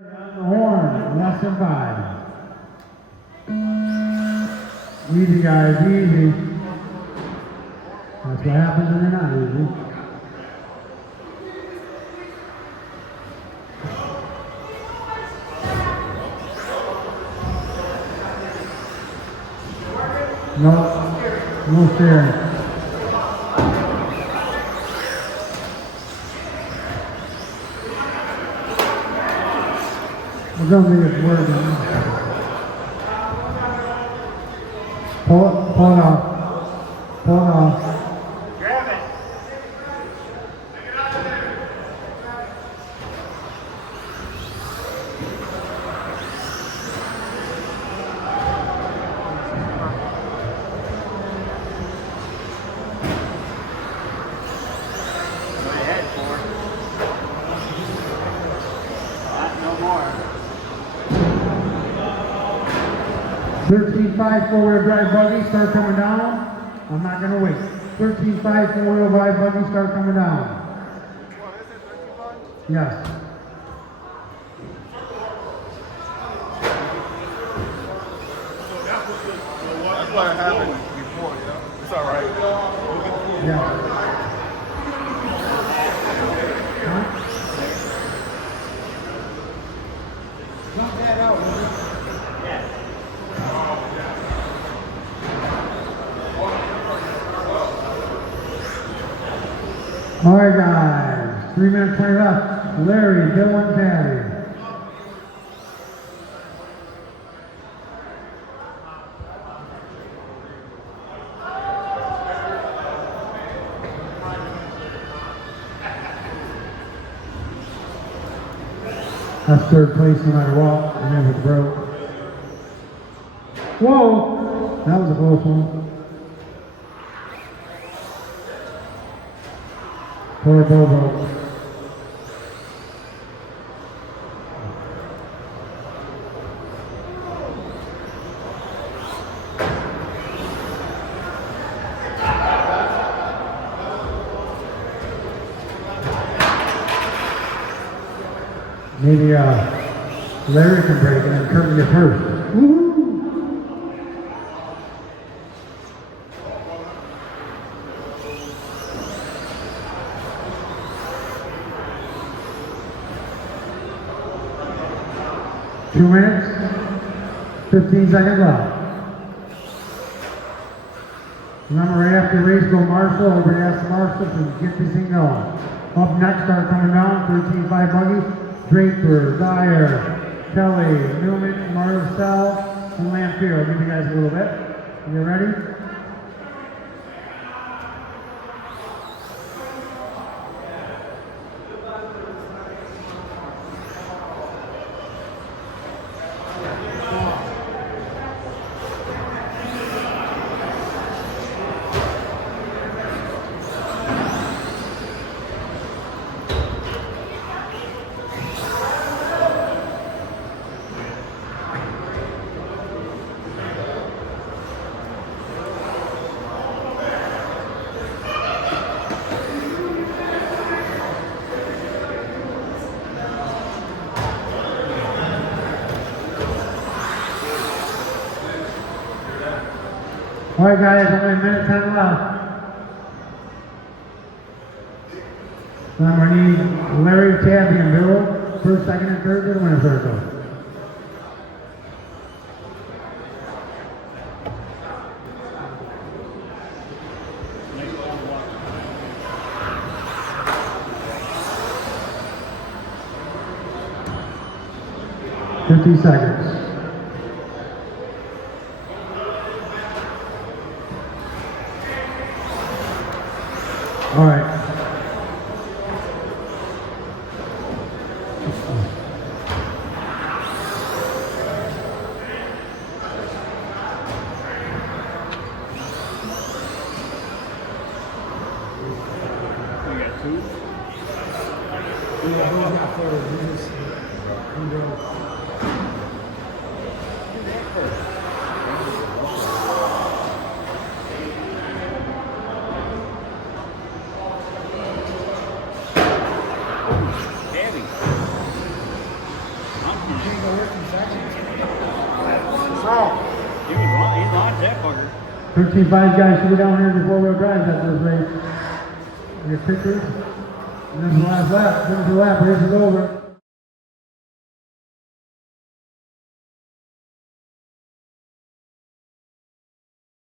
On the horn, less than 5. Easy guys, easy. That's what happens when they're not easy. No steering. I don't think it's working. Pull it off. Pull it off. Grab it. Take it out of there. Go ahead, Ford. No more. 13.5 four-wheel drive buggy, start coming down. I'm not going to wait. 13.5 four-wheel drive buggy, start coming down. Yes. That's what happened before, you know? It's all right. Yeah. Knock that out, man. All right, guys. 3 minutes 20 left. Larry, Bill, and Patty. That's third place no matter what, and then it broke. Whoa! That was a close one. Poor Bobo. Maybe Larry can break it and Kurt get first. Woo-hoo! Two minutes, 15 seconds left. Remember, right after the race, go Marshall. Everybody ask Marshall to get this thing going. Up next, start coming down, 13.5 buggy. Draper, Dyer, Kelly, Newman, Marcel, and Lamphere. I'll give you guys a little bit. You ready? All right, guys, only a minute 10 left. Then we need Larry, Tabby, and Bill, first, second, and third to the winner's circle. $50. All right. We got two. Yeah, he's not forward. He just, he goes. He launched that fucker. 13.5 guys should be down here before wheel drives at this race. Your pictures. And this is the last lap. Finish the lap. Race is over.